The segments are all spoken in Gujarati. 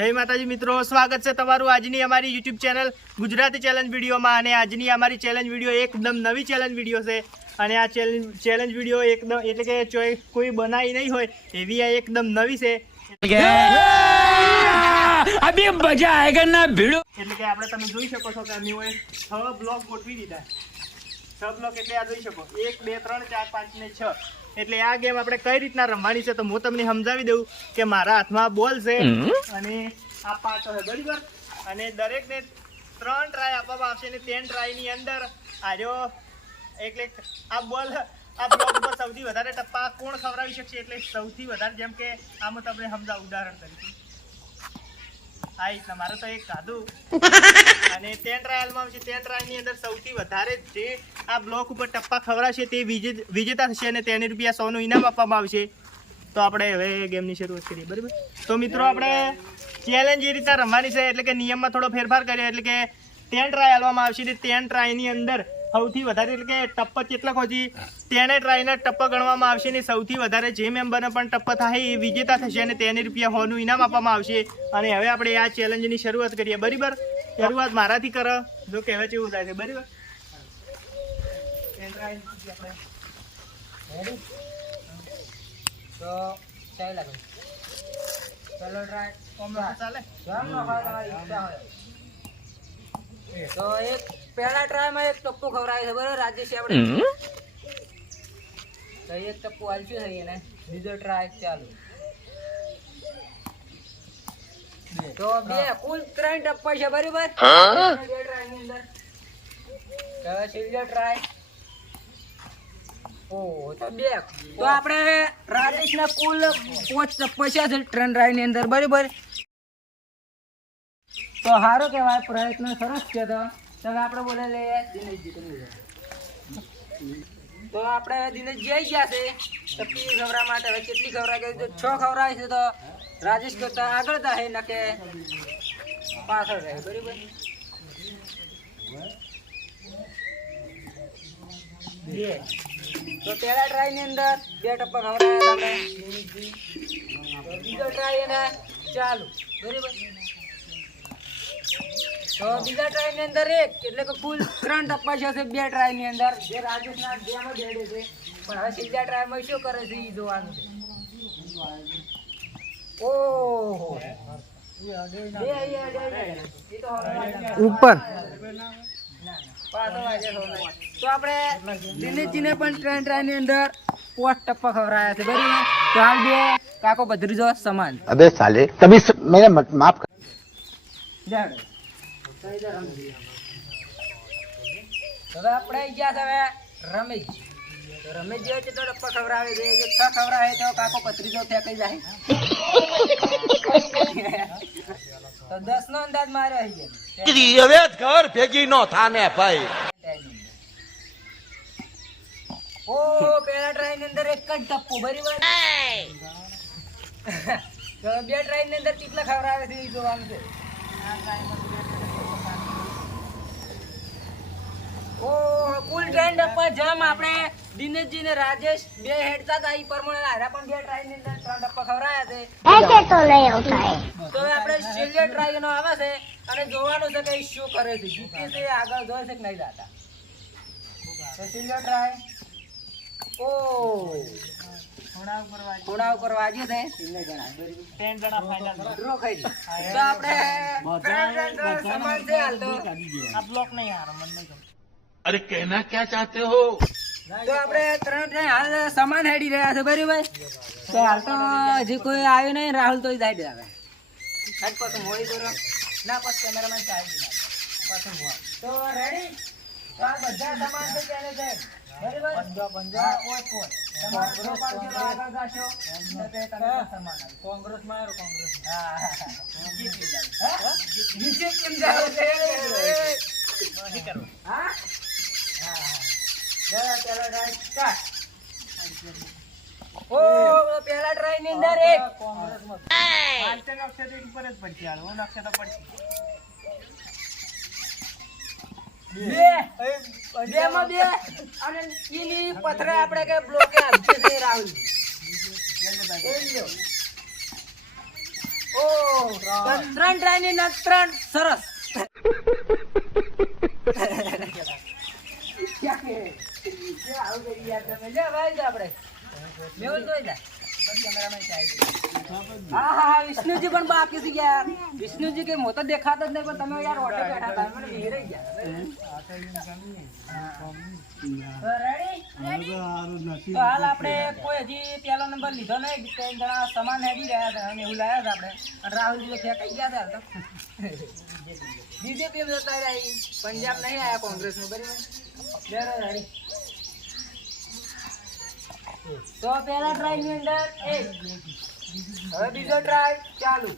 જય માતાજી મિત્રો, સ્વાગત છે તમારું આજની અમારી યુટ્યુબ ચેનલ ગુજરાતી ચેલેન્જ વિડીયોમાં। અને આજની અમારી ચેલેન્જ વિડીયો એકદમ નવી ચેલેન્જ વિડીયો છે। અને આ ચેલેન્જ વિડીયો એકદમ એટલે કે કોઈ બનાવી નહીં હોય એવી આ એકદમ નવી છે। અભી મજા આયેગા ના ભીડો। એટલે કે આપણે તમે જોઈ શકો છો કે અમે 6 બ્લોક ગોઠવી દીધા। 6 બ્લોક એટલે આ જોઈ શકો 1 2 3 4 5 ને 6। એટલે આ ગેમ આપણે કઈ રીતના રમવાની છે તો હું તમને સમજાવી દઉં કે મારા હાથમાં બોલ છે અને આ પાટો છે, બરાબર। અને દરેકને 3 ટ્રાય આપવામાં આવશે અને 3 ટ્રાયની અંદર આજો એટલે આ બોલ આ બ્લોક ઉપર સૌથી વધારે ટપ્પા કોણ ખવડાવી શકશે, એટલે સૌથી વધારે, જેમ કે આમાં તમને સમજાવું ઉદાહરણ તરીકે આ રીતના મારે તો એક ખાધું અને 3 ટ્રાયલમાં આવશે। 3 ટ્રાયલની અંદર સૌથી વધારે જે આ બ્લોક ઉપર ટપ્પા ખવડાવશે તે વિજેતા થશે અને તેને ₹100નું ઇનામ આપવામાં આવશે। તો આપણે હવે ગેમની શરૂઆત કરીએ, બરાબર। તો મિત્રો આપણે ચેલેન્જ એ રીતના રમવાની છે, એટલે કે નિયમમાં થોડો ફેરફાર કર્યો, એટલે કે 3 ટ્રાય આલવામાં આવશે અને 3 ટ્રાયની અંદર સૌથી વધારે એટલે કે ટપ્પા કેટલા ખોજી 3 ટ્રાયના ટપ્પા ગણવામાં આવશે અને સૌથી વધારે જે મેમ્બરને પણ ટપ્પા થાય એ વિજેતા થશે અને તેને ₹100નું ઇનામ આપવામાં આવશે। અને હવે આપણે આ ચેલેન્જની શરૂઆત કરીએ, બરાબર। શરૂઆત મારાથી કરો, જો કહેવા જેવું થાય છે, બરાબર। તો ચાલ લાગે ચલો ટ્રાય ચાલે તો એક પહેલા ટ્રાય માં એક ટપ્પુ ખવડાવે છે, બરાબર રાજેશ આપણે તો એક ટપ્પુ આલશું થઈ ને બીજો ટ્રાય ચાલુ તો બે કુલ 3 ટપ્પા છે, બરાબર। બે ટ્રાય ની અંદર તો છેલ્લો ટ્રાય ઓ તો બે તો આપણે રાજેશ ના કુલ 5 ટપ્પા છે 3 ટ્રાય ની અંદર, બરાબર। તો સારો કહેવાય, પ્રયત્ન સરસ છે। તો તમે આપણે બોલે લઈએ દિનેશજી તમે તો આપણે દિનેશજી આવી ગયા છે ટપ્પી ખવડાવવા માટે। હવે કેટલી ખવડાવી ગઈ? 6 ખવડાવી છે તો રાજેશ કરતા આગળ થાય ને કે પાછળ રહે, બરાબર। તો પહેલા ટ્રાય ની અંદર 2 ટપ્પા ખવડાવ્યા આપણે દિનેશજી, તો બીજો ટ્રાય એને ચાલુ, બરાબર। તો બીજા ટ્રાય ની અંદર એક એટલે કે કુલ 3 ટપ્પા છે 2 ટ્રાય ની અંદર, જે રાજેશના બેમાં બેડે છે। પણ હવે સીધા ટ્રાય માં શું કરે છે એ જોવાનું છે। ઓહો ઉપર તો આપણે દિનેશજીને પણ 3 ટ્રાય ની અંદર 5 ટપ્પા ખવડાયા છે, બરાબર। તો હાલ બે કાકો ભત્રીજો સમાન। अबे साले तभी मैंने माफ कर હવે આપણે આવી ગયા છે હવે રમેશ। તો રમેશ જે કેટલો ટપ્પા ખવડાવે છે? 6 ખવડાવે તો કાકો પત્રીજો ફેંકાઈ જાય તો 10 નો અંદાજ માર્યો છે। હવે ઘર ભેગી નો થાને ભાઈ। ઓ પહેલા ટ્રાય ની અંદર એક જ ટપ્પો, બરાબર। તો બે ટ્રાય ની અંદર કેટલા ખવડાવે છે એ જોવાનું છે। ઓ કુલ 10 ટપ્પા જમ આપણે દિનેશજી ને રાજેશ બે હેડતા હતા એ પ્રમાણે હારા પણ 2 ટ્રાય ની અંદર 3 ટપ્પા ખવડાયા છે। ऐसे तो नहीं होता है। તો આપણે છેલ્લે ટ્રાય નો આવે છે અને જોવાનું છે કે એ શું કરે છે, જીતે છે આગળ જોઈ છે કે નહીં જાતા। તો છેલ્લો ટ્રાય ઓ થોડા ઉપર વાગ્યું છે 3 જણા 3 જણા ફાઇનલ ડ્રો કરી તો આપણે સમાન છે હાલ તો આ બ્લોક નહીં હારો મને નહીં ગમે। अरे कहना क्या चाहते हो? તો આપણે 3 ટ્રાય હાલ સમાન હેડી રહ્યા છે, બરાબર। તો હાલ તો હજી કોઈ આવ્યું નહીં, રાહુલ તો જાય દે હવે આજ પાછું મોડી દોરો ના પછી કેમેરામેન ચાલી ગયા પાછું મોડ તો રેડી। તો આ બધા સમાન છે ચાલે છે, બરાબર। 50 ઓય પોઈન્ટ તમારો ગ્રો પાડજો આગળ જાશો તો તે તમે સમાન કોંગ્રેસ માં આરો કોંગ્રેસ હા જીતી જાવ હા જીતે કેમ જાવ છે નહીં કરો હા હા જરા પેલા રાઈટ સ્ટાર્ટ ઓ પેલા ટ્રાય ની અંદર એક કોંગ્રેસ માં પાંચે નક્ષત્ર એક પર જ પડશે, હાલ હું નક્ષત્ર પડશે બે માં બે અને ઈની પથરે આપણે કે બ્લોકે આપશે છે રાહુલ ઓહ, તો 3 ટ્રાય ની અંદર 3 સરસ. ક્યાં કે? કે આવું કરી યાર તમે. લે ભાઈ જા આપણે. મેહુલ જોઈ જા. પણ કેમેરામેન ચાલી. હા, વિષ્ણુજી પણ બાકી છે યાર. વિષ્ણુજી કે મોટો દેખાતો જ નહીં, પણ તમે યાર ઓટે બેઠા હતા. મને બેહરાઈ ગયા. તો ready? તો હાલ આપણે કોઈ હજી પહેલો નંબર લીધો નહીં. 3 જણા સમાન હેડી રહ્યા હતા અને એવું લાયા હતા આપણે. અને રાહુલજી ફેંકાઈ ગયા હતા હાલ તો. બીજેપી જતા રહ્યા. પંજાબ નહીં આયા કોંગ્રેસનું. બરાબર રેડી. તો પહેલા ટ્રાય ની અંદર 1, હવે બીજો ટ્રાય ચાલુ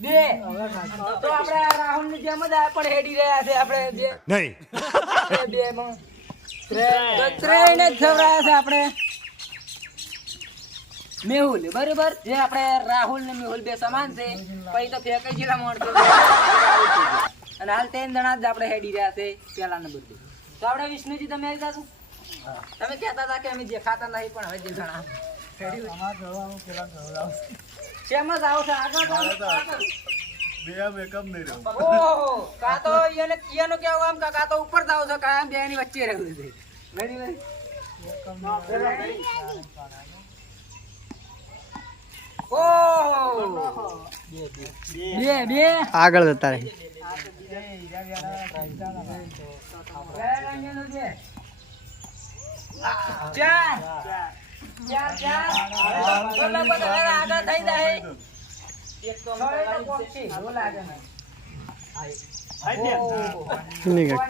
2. તો આપણે રાહુલ ની જેમ જ આ પણ હેડી રહ્યા છે આપણે 2 નહીં 2 માં 3 જ ખવડાયા છે આપણે મેહુલ. બરોબર, જે આપણે રાહુલ ને મેહુલ બે સમાન છે. પછી તો ફેંકાઈ ગયેલા મોણસો. અને હાલ 3 જણા જ આપણે હેડી રહ્યા છે પહેલા નંબર પર. તો આપણે વિષ્ણુજી તમે આવી જાજો. તમે કહેતા હતા કે અમે દેખાતા નહીં, પણ હવે જે જણા શેમ જ આવો છો આગળ ઓહો, કાં તો ઈયાનું કેવું આમ કાં તો ઉપર જાવ છો, કાં બે ની વચ્ચે રહેવું છે. ઓહો, બે આગળ જતા રહે.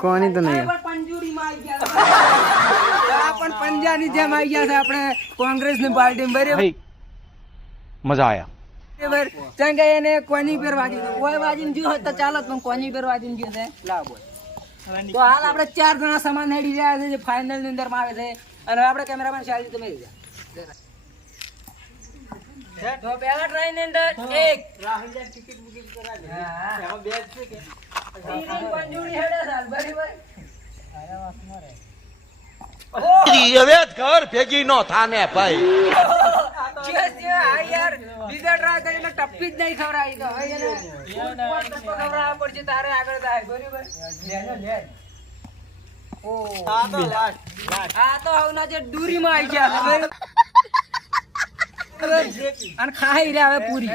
કોની તો નહીં પણ પંજાની જેમ આવી ગયા છે આપણે કોંગ્રેસ ની પાર્ટી. બરાબર, मजा आया બરાબર. કારણ કે એને કોની પર વાજી કોઈ વાજીને જ્યું હોત તો ચાલત, પણ કોની પર વાજીને જ્યું છે લાવ બોલ. તો હાલ આપણે 4 જણા સમાન હેડી રહ્યા છે જે ફાઇનલ ની અંદર માં આવે છે. અને આપણે કેમેરામેન શાયદ તમે તો પહેલા ટ્રાય ની અંદર 1 રાહુલ જે ટિકિટ બુકિંગ કરાવી. હા, એમાં બેગ છે કે પંજુરી હેડે સાલ. બરાબર, હવે ઘર ભેગી નો થાને ભાઈ યાર બીજા ટ્રાય કરીને ટપ્પી જ નહીં ખવડાવી. તો હવે એને ખવડાવવા પડશે તારે આગળ થાય. બરાબર, આ તો હવના જે દૂરીમાં આવી ગયા છે. અને ખાઈ રહ્યા હવે પૂરી.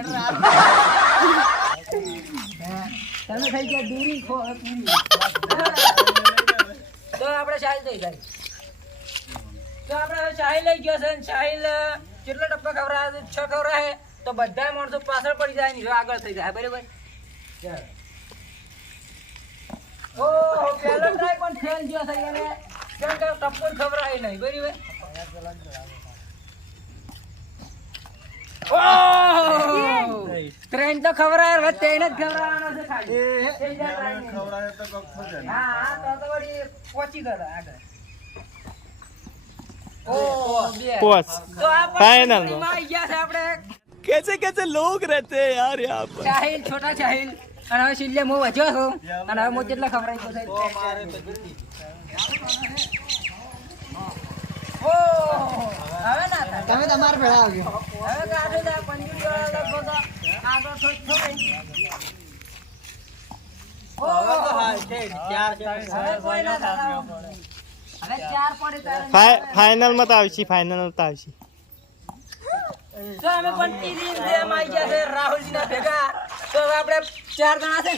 તમે થઈ ગયા દૂરી ખો હવે પૂરી. તો આપણે સાહિલ થઈ જાય. તો આપણે હવે સાહિલ લઈ ગયો છે. સાહિલ કેટલા ટપ્પા ખવડાવે? 6 ખવડાવે તો બધા માણસો પાછળ પડી જાય ને આગળ થઈ જાય. બરાબર. ઓહો, પહેલો ટ્રાય પણ ફેલ ગયો છે એને. કેમ કે ટપ્પો ખવડાવે નહીં. બરાબર. ઓહો, 3 તો ખવડાવે, હવે 3 જ ખવડાવવાનો છે ખાલી. હા, તો વળી પહોંચી ગયો આગળ. ઓહો, 2 તો આ ફાઇનલ માં આવી ગયા છે આપણે. कैसे लोग रहते हैं यार यहाँ पर. સાહિલ, છોટા સાહિલ. અને હવે છેલ્લે હું વધ્યો છું. અને હવે હું જેટલા ખવડાવી છે. ઓહો, હવે ના થાય. તમે તમારે ભેળા આવજો. હવે કાઢો દા પંજુરી વાળા લગભગ આગળ થોડી. ઓહો, હવે કોઈ ના થાય. હવે 4 પડે તારે. ફાઇનલ માં તો આવશે. તો અમે પણ ટીવી જેમ આવી ગયા છે રાહુલજીના ભેગા. તો હવે આપણે 4 જણા છે ને?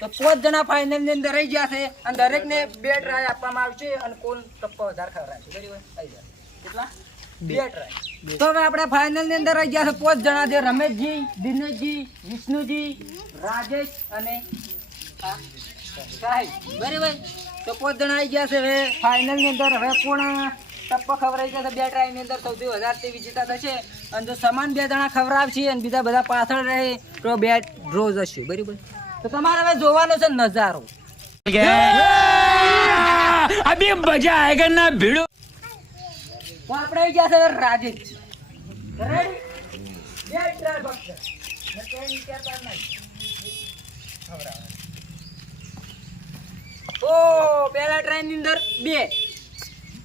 તો 5 જણા ફાઇનલ ની અંદર રહી ગયા છે. અને દરેકને 2 ટ્રાય આપવામાં આવશે. અને કોણ ટપ્પો વધારે ખવડાવશે. બરાબર, આવી જાય. કેટલા? 2 ટ્રાય. તો હવે આપણે ફાઇનલ ની અંદર રહી ગયા છે 5 જણા, જે રમેશજી, દિનેશજી, વિષ્ણુજી, રાજેશ અને સાહિલ. બરાબર. તો 5 જણા આવી ગયા છે હવે ફાઇનલ ની અંદર. હવે કોણ ટપ્પો ખવડાવી જશે 2 ટ્રાય ની અંદર સૌથી વધારે તે વિજેતા થશે. અને જો સમાન 2 જણા ખવડાવશે અને બીજા બધા પાછળ રહે તો 2 ડ્રો જશે. બરાબર. તો તમારે હવે જોવાનો છે નજારો. अभी मजा आएगा ना भिड़ो. તો આપણે આવી ગયા છે રાજેશ. રેડી? 2 ટ્રાય ફક્ત. ઓ પહેલા ટ્રાય ની અંદર 2.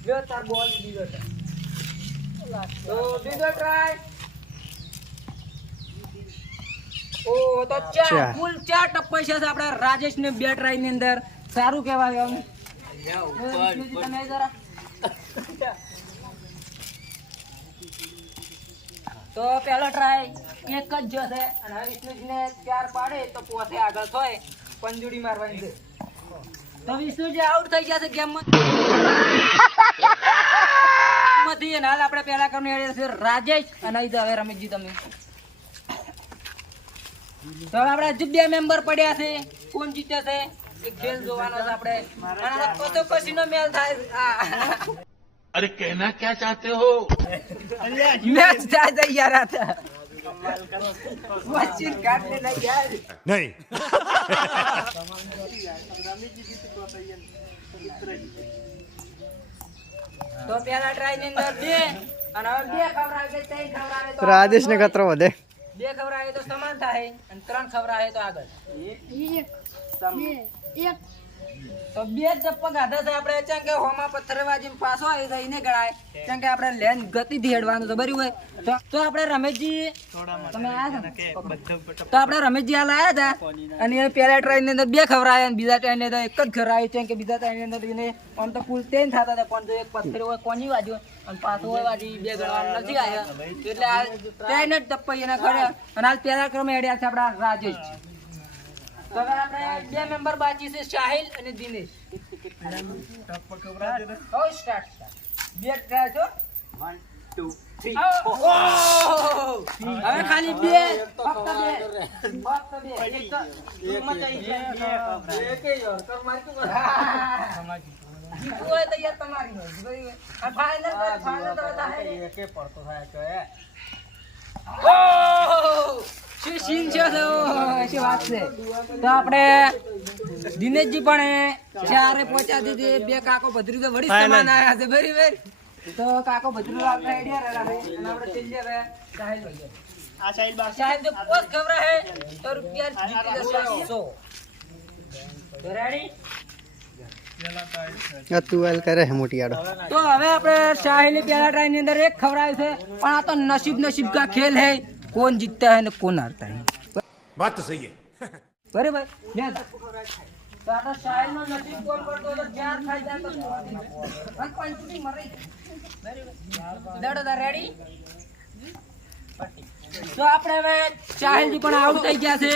જો તાર બોલ બીજો ટ્રાય. તો બીજો ટ્રાય. ઓ તો ચાર કુલ 4 ટપ પૈસા છે આપણે રાજેશ ને બે ટ્રાય ની અંદર. સારું કહેવાય આમ. તમે જરા તો પહેલો ટ્રાય એક જ જશે અને હવે વિષ્ણુજીને 4 પાડે તો પોતે આગળ થાય પંજુડી મારવાની છે. તો વિષ્ણુજી આઉટ થઈ જશે ગેમમાં. માંથી હાલ આપણે પહેલા કરને છે રાજેશ અને અહીં હવે રમેશજી તમે. તો હવે આપણે હજુ 2 મેમ્બર પડ્યા છે. કોણ જીતે છે એ ખેલ જોવાનો છે આપણે. અને કસો કસીનો મેલ થાય. अरे कहना क्या चाहते हो મેચ થાય છે યાર આ તો. વચ્ચે કાઢ લે ના યાર. નહીં. તો પહેલા ટ્રાય ની અંદર 2 અને હવે 2 ખવરાવે કે 3 ખવરાવે તો રાજેશ ને કતરો વધે. 2 ખવરાવે તો સમાન થાય અને 3 ખવરાવે તો આગળ. તો 2 ટપ્પા ગાધા છે આપણે. ચમ કે હોમાં પથ્થરવાજી પાછો આવી જાય એને ગણાય. ચમ કે આપણે લેન ગતિથી હેડવાનું છે બરાબર. તો આપણે રમેશજી તમે આયા હતા તો આપણે રમેશજી હાલ આયા હતા અને એ પહેલા ટ્રાય ની અંદર 2 ખવરાયા અને બીજા ટ્રાય ની અંદર એક જ ખવરાયું. ચમ કે બીજા ટ્રાય ની અંદર એને આમ તો કુલ 3 થતા હતા પણ જો એક પથ્થર હોય કોની વાજ્યો અને પાછો હોય વાજી 2 ગણવાનું નથી આવ્યા એટલે આ 3 જ ટપ્પા એને કર્યા અને હાલ પહેલા ક્રમે હેડ્યા છે આપણા રાજેશ. તો હવે આપણે 2 મેમ્બર બાકી છે સાહિલ અને દિનેશ. હો સ્ટાર્ટ 2 ટ્રાય છો 1 2 3 હવે ખાલી 2 ફક્ત 2 એક મચાઈ છે એક યાર કર મારી તું જીતું હોય તો યાર તમારી હોય અને ફાઇનલ તો થાય એકે પડતો થાય કે ઓ શું સીન છે તો શું વાત છે. તો આપણે દિનેશજી પણ ચારે પહોંચ્યા છે. 2 કાકો ભદ્રી તો વળી સમાન આવ્યા છે બરાબર. તો કાકો ભદ્રી આપણે આઈડિયા રહ્યા છે અને આપણે છેલ્લે હવે સાહિલ ભાઈ આ સાઈડ બાર સાહિલ જો પોસ્ટ ખબર હે તો રૂપિયા જીતી જશે 100. રેડી તું કરે હે મોટિયાડો. તો હવે આપણે સાહિલ પહેલા ટ્રાય ની અંદર 1 ખવરાયું છે પણ આ તો નસીબ કા ખેલ है. कौन जीतता है ना कौन हारता है. बात तो सही है. बराबर લે તો આ સાહિલ નો નસીબ કોણ કરતો તો 4 ખાઈ જાય તો અને પંચુટી મરી દડો રેડી. તો આપણે હવે સાહિલજી પણ આઉટ થઈ ગયા છે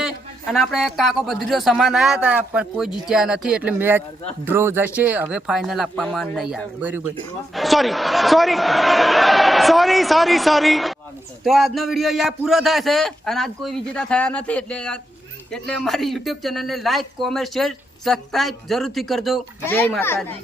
અને આપણે કાકો બધું સમાન આયા હતા પણ કોઈ જીત્યા નથી એટલે મેચ ડ્રો જશે. હવે ફાઇનલ આપવામાં નહીં આવે બરાબર. સોરી. તો આજનો વિડીયો અહીંયા પૂરો થાય છે અને આજ કોઈ વિજેતા થયા નથી એટલે અમારી YouTube ચેનલને લાઈક કોમેન્ટ શેર સબસ્ક્રાઇબ જરૂરથી કરજો. જય માતાજી.